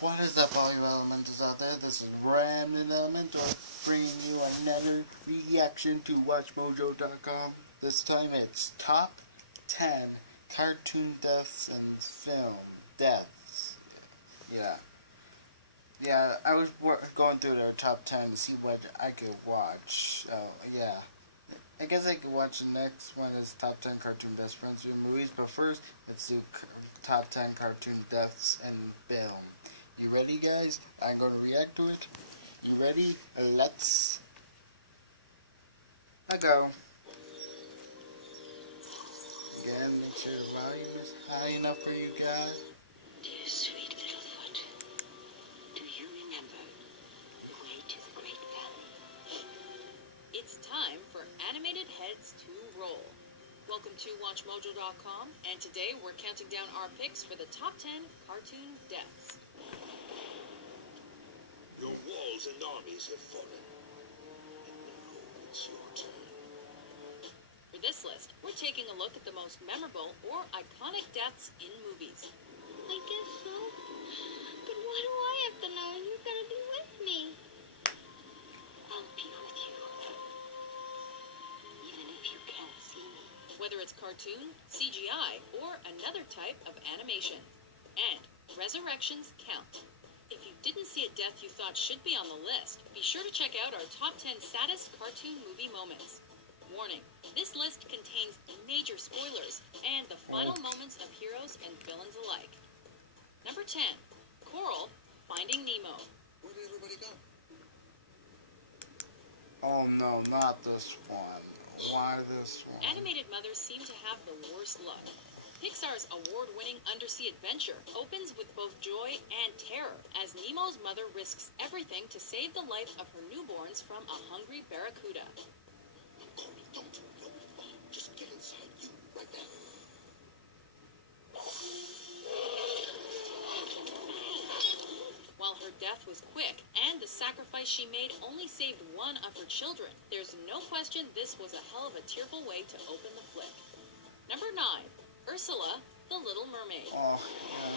What is up, all you elementals out there? This is Ramden Elemental, bringing you another reaction to WatchMojo.com. This time it's Top 10 Cartoon Deaths and Film Deaths. Yeah, I was going through their top 10 to see what I could watch. I guess I could watch the next one is Top 10 Cartoon Deaths from movies, but first, let's do Top 10 Cartoon Deaths in Film. You ready, guys? I'm going to react to it. You ready? Let's go. Again, make sure the volume is high enough for you guys. Dear sweet little foot, do you remember the way to the Great Valley? It's time for Animated Heads to roll. Welcome to WatchMojo.com, and today we're counting down our picks for the top 10 cartoon deaths. Your walls and armies have fallen, and now it's your turn. For this list, we're taking a look at the most memorable or iconic deaths in movies. I guess so. But why do I have to know and you're gonna be with me? I'll be with you, even if you can't see me. Whether it's cartoon, CGI, or another type of animation. And resurrections count. If you didn't see a death you thought should be on the list, be sure to check out our top 10 saddest cartoon movie moments. Warning, this list contains major spoilers and the final moments of heroes and villains alike. Number 10, Coral, Finding Nemo. Where did everybody go? Oh no, not this one. Why this one? Animated mothers seem to have the worst luck. Pixar's award-winning undersea adventure opens with both joy and terror as Nemo's mother risks everything to save the life of her newborns from a hungry barracuda. Coral, don't go far. Just get inside you right now. While her death was quick and the sacrifice she made only saved one of her children, there's no question this was a hell of a tearful way to open the flick. Number 9. Ursula, the Little Mermaid. Oh,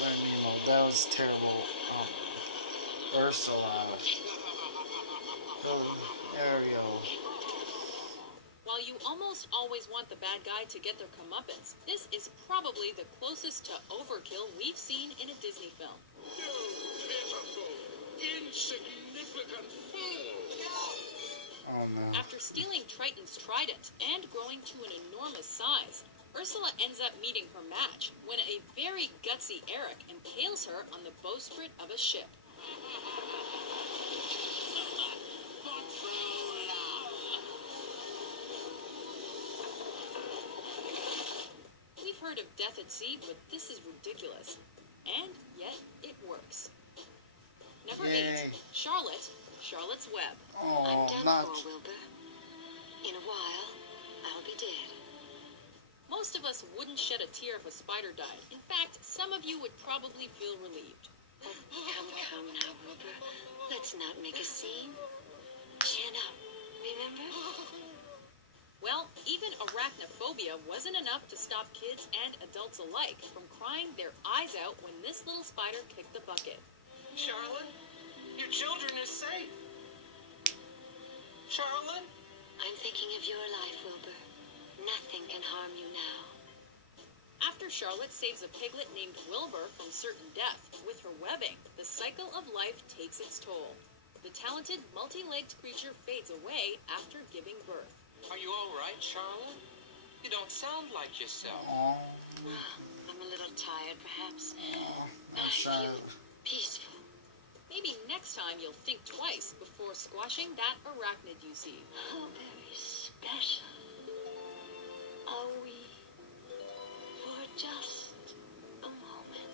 yeah, that was terrible. Ursula. Ariel. While you almost always want the bad guy to get their comeuppance, this is probably the closest to overkill we've seen in a Disney film. You pitiful, insignificant fool! Oh no. After stealing Triton's trident and growing to an enormous size, Ursula ends up meeting her match when a very gutsy Eric impales her on the bowsprit of a ship. We've heard of death at sea, but this is ridiculous. And yet, it works. Number 8, Charlotte, Charlotte's Web. Oh, I'm done not. for, Wilbur. In a while, I'll be dead. Most of us wouldn't shed a tear if a spider died. In fact, some of you would probably feel relieved. Come now, Wilbur. Let's not make a scene. Chin up, remember? Well, even arachnophobia wasn't enough to stop kids and adults alike from crying their eyes out when this little spider kicked the bucket. Charlotte, your children are safe. Charlotte? I'm thinking of your life, Wilbur. Nothing can harm you now. After Charlotte saves a piglet named Wilbur from certain death with her webbing, the cycle of life takes its toll. The talented, multi-legged creature fades away after giving birth. Are you all right, Charlotte? You don't sound like yourself. Oh, I'm a little tired, perhaps. But I'm I sorry. feel peaceful. Maybe next time you'll think twice before squashing that arachnid you see. How very special are we for just a moment?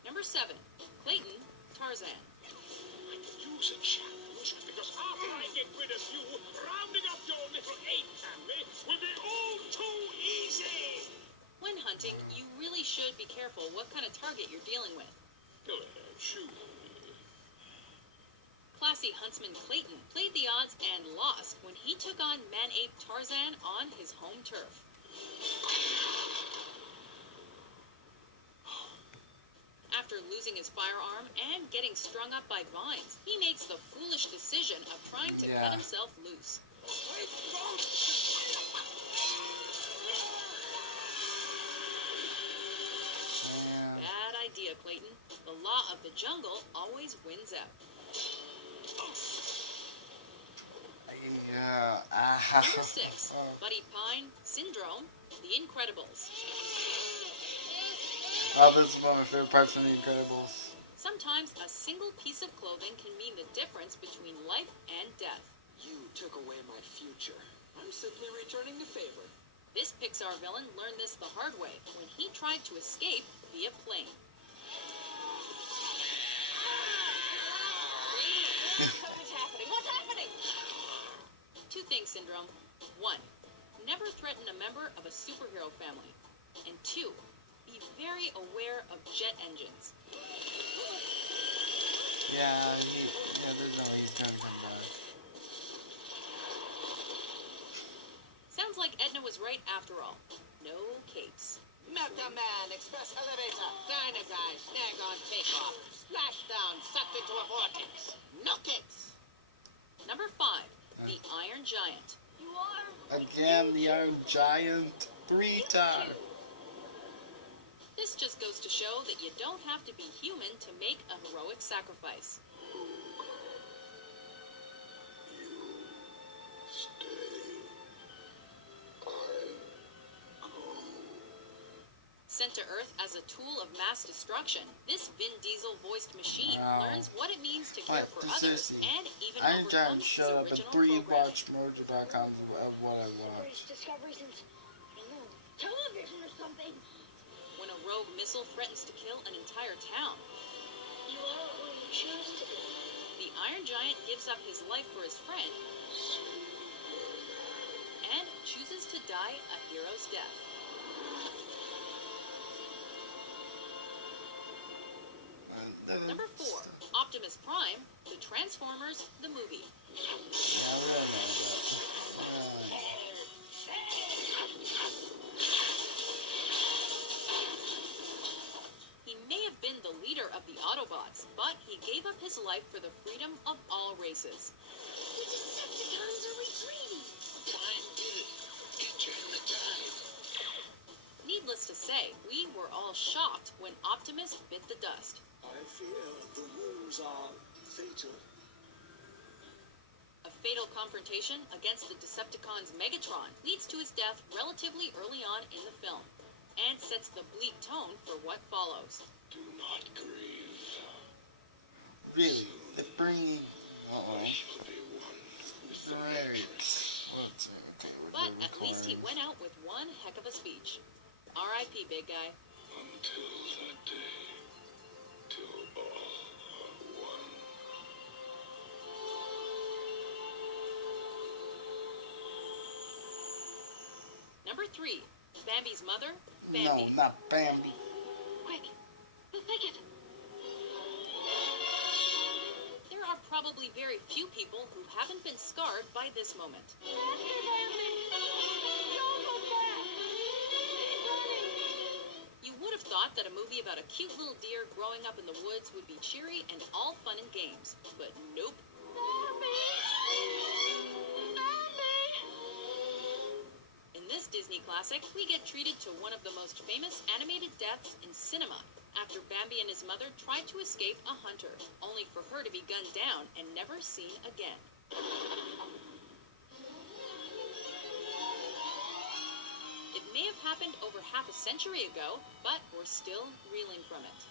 Number 7, Clayton, Tarzan. I refuse a challenge because after I get rid of you, rounding up your little ape family will be all too easy. When hunting, you really should be careful what kind of target you're dealing with. Go ahead, shoot. Classy huntsman Clayton played the odds and lost when he took on man-ape Tarzan on his home turf. After losing his firearm and getting strung up by vines, he makes the foolish decision of trying to cut himself loose. Bad idea, Clayton. The law of the jungle always wins out. Yeah. Number 6, Buddy Pine, Syndrome, The Incredibles. Oh, this is one of my favorite parts of The Incredibles. Sometimes a single piece of clothing can mean the difference between life and death. You took away my future. I'm simply returning the favor. This Pixar villain learned this the hard way when he tried to escape via plane. What's happening? What's happening? 2 things, Syndrome. 1, never threaten a member of a superhero family. And 2, be very aware of jet engines. Yeah, there's no way he's gonna come back. Sounds like Edna was right after all. No capes. Melta Man, express elevator, dynamite, snag on takeoff, splashdown, sucked into a vortex. No kicks. Number 5, The Iron Giant. You are. Again, the Iron Giant 3 times. This just goes to show that you don't have to be human to make a heroic sacrifice. Sent to Earth as a tool of mass destruction, this Vin Diesel-voiced machine learns what it means to care for others and even Iron overcome Giant its showed up in original 3 programming. watchmojo.coms of what I watched. Greatest discovery since, I don't know, television or something. When a rogue missile threatens to kill an entire town, You are what you choose to be. the Iron Giant gives up his life for his friend and chooses to die a hero's death. Number 4, Optimus Prime, The Transformers, the movie. He may have been the leader of the Autobots, but he gave up his life for the freedom of all races. The Decepticons are retreating. Time did it. It turned the tide. Needless to say, we were all shocked when Optimus bit the dust. I fear the wounds are fatal. A fatal confrontation against the Decepticons' Megatron leads to his death relatively early on in the film, and sets the bleak tone for what follows. Do not grieve. Really? The bringing. I shall be one with the Matrix. But at least he went out with one heck of a speech. R.I.P. big guy. Until that day, till all are one. Number 3, Bambi's mother, No, Bambi. not Bambi. Quick, the thicket. There are probably very few people who haven't been scarred by this moment. Faster, Bambi. Don't go fast. It's running. You would have thought that a movie about a cute little deer growing up in the woods would be cheery and all fun and games, but nope. Bambi. Bambi. In this Disney classic, we get treated to one of the most famous animated deaths in cinema, after Bambi and his mother tried to escape a hunter, only for her to be gunned down and never seen again. It may have happened over half a century ago, but we're still reeling from it.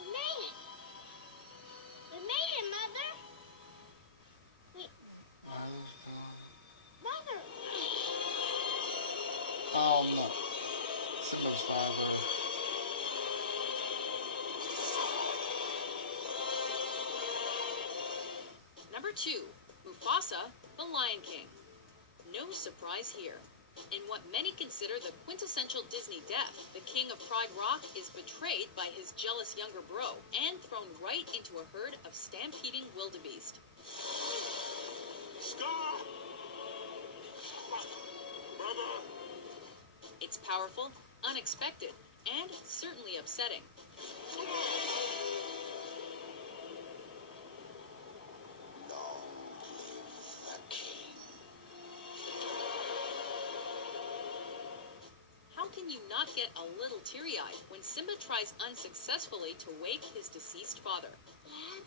We made it. We made it, Mother. Wait, Mother. Oh no. Simba's father. Number 2, Mufasa, the Lion King. No surprise here. In what many consider the quintessential Disney death, the king of Pride Rock is betrayed by his jealous younger bro and thrown right into a herd of stampeding wildebeest. Scar! Brother! It's powerful, unexpected, and certainly upsetting. can you not get a little teary-eyed when Simba tries unsuccessfully to wake his deceased father? Dad?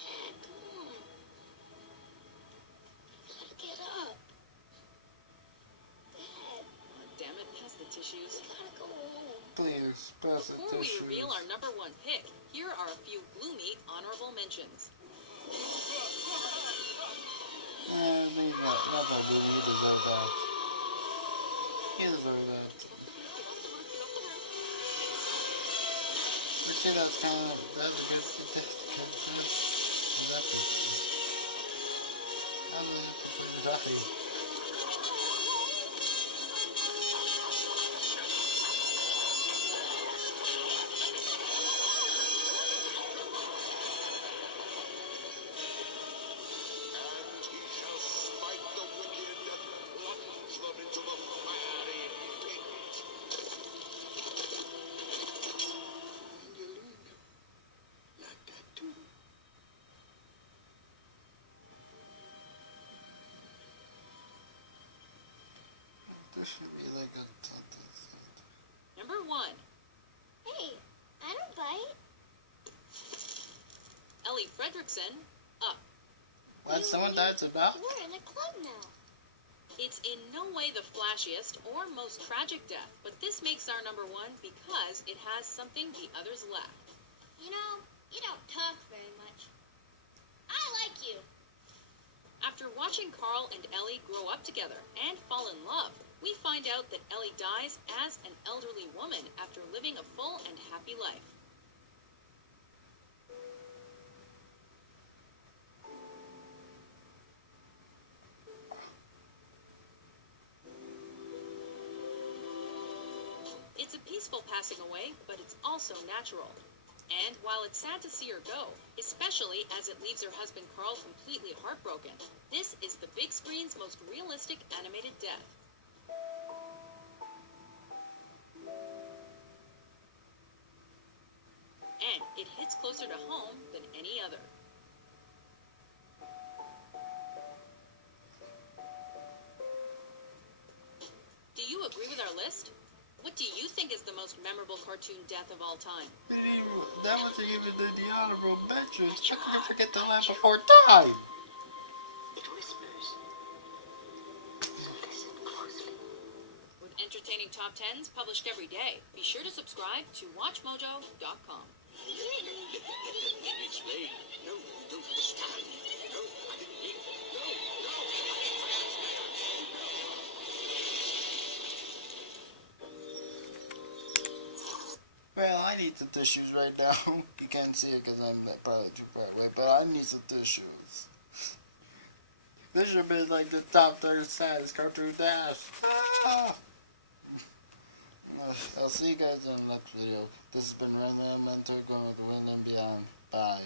Dad, come on. Gotta get up. Dad, Oh, damn it, pass the tissues. we gotta go home. Please, pass the Before we tissues. reveal our number one pick, here are a few gloomy honorable mentions. Leave that. Not that good. He deserved that. He deserved that. But see, that's kind of, that's a good, that's a good, exactly. And he shall smite the wicked and plunge them into the fiery pit. And you learn like that too. This should be like a sentence. Number one, Hey, I don't bite. Ellie Fredrickson, Up. What? Someone died about? We're in a club now. It's in no way the flashiest or most tragic death, but this makes our number one because it has something the others lack. You know, you don't talk very much. I like you. After watching Carl and Ellie grow up together and fall in love, we find out that Ellie dies as an elderly woman after living a full and happy life. It's a peaceful passing away, but it's also natural. And while it's sad to see her go, especially as it leaves her husband Carl completely heartbroken, this is the big screen's most realistic animated death. And it hits closer to home than any other. Do you agree with our list? What do you think is the most memorable cartoon death of all time? That was even in the honorable mentions. How can I forget the land before it died? It whispers. So listen closely. With entertaining top 10s published every day, be sure to subscribe to WatchMojo.com. Explain. No, don't understand. No, I didn't mean. No, Well, I need some tissues right now. You can't see it because I'm probably too far away, but I need some tissues. This should have been like the top 30 saddest cartoon deaths. Ah! I'll see you guys in the next video. This has been Random Mentor going with the Wind and Beyond. Bye.